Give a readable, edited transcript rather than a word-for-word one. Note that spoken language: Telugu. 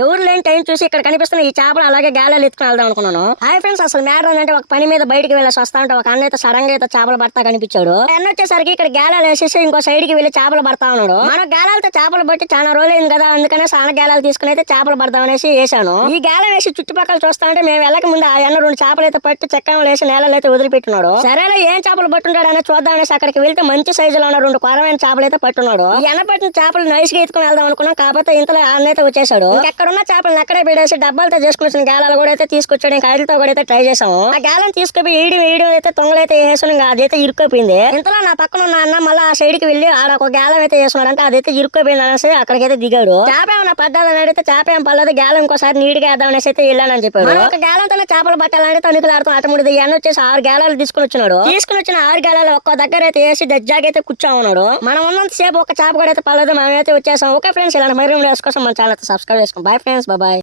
ఎవరు లేని టైం చూసి ఇక్కడ కనిపిస్తున్న ఈ చేపలు అలాగే గాలిలో ఎత్తుకుని వెళ్దాం అనుకున్నాను. హాయ్ ఫ్రెండ్స్, అసలు మ్యాటర్ ఏంటంటే ఒక పని మీద బయటికి వెళ్ళేసి వస్తా ఉంటే ఒక అన్న అయితే సడన్ గా అయితే చేపలు పడతా కనిపించాడు. అన్న వచ్చేసరికి ఇక్కడ గాలాలు వేసేసి ఇంకో సైడ్ కి వెళ్ళి చేపలు పడతా ఉన్నాడు. మనం గాలాలతో చేపలు పట్టి చాలా రోజులైంది కదా, అందుకనే సాన గాలాలు తీసుకుని అయితే చేపలు పడదాం అనేసి వేసాను. ఈ గాలం వేసి చుట్టుపక్కల చూస్తా ఉంటే మేము వెళ్ళక ముందు ఆ అన్న రెండు చేపలు అయితే పట్టి చెక్కలు వేసి నేలలో అయితే వదిలిపెట్టున్నాడు. సరేలే ఏం చేపలు పట్టుంటాడు అని చూద్దాం అనేసి అక్కడికి వెళ్తే మంచి సైజులో ఉన్న రెండు కొరమైన చేపలు అయితే పట్టున్నాడు. ఈ అన్న పట్టిన చేపలు నైస్ గా ఎత్తుకుని వెళ్దాం అనుకున్నాం, కాకపోతే ఇంతలో అన్న అయితే వచ్చేసాడు. ఎక్కడున్న చేపలను అక్కడే పెట్టేసి డబ్బాలతో చేసుకుని గాలాలు కూడా అయితే తీసుకొచ్చాడు. ఇంకా కాయలతో కూడా అయితే ట్రై చేసాము. ఆ గాలం తీసుకుపోయి ఈడి అయితే తొంగలైతే వేసుకుని అదైతే ఇరుక్కుపోయింది. ఇంతలో నా పక్కన ఉన్న అన్న మళ్ళీ ఆ సైడ్ కి వెళ్ళి ఆడ ఒక గాలం అయితే వేసుకున్నాడు. అంటే అదైతే ఇరుక్కుపోయింది అనేసి అక్కడికైతే దిగాడు. చేప ఏమన్నా పడ్డాదని అడిగితే చేప ఏం పర్లేదు, గాలం ఇంకోసారి నీట్గా వేద్దాం అనేసి అయితే వెళ్ళానని చెప్పాడు. ఒక గాలంతో చేపలు పట్టాలంటే తణుకులాడుతూ అటముడిది అన్న వచ్చేసి 6 గాలాలు తీసుకుని వచ్చినాడు. తీసుకుని వచ్చిన 6 గాలాలు ఒక్క దగ్గర అయితే వేసి దజ్జాగైతే కూర్చోమన్నాడు. మనం ఉన్నంత సేపు ఒక చేప కూడా అయితే పర్లేదు, మనమైతే వచ్చేసాం. ఓకే ఫ్రెండ్స్, ఇలాంటి మరిన్ని వీడియోస్ కోసం మన ఛానల్ సబ్స్క్రైబ్ చేసుకోండి. Bye friends, bye.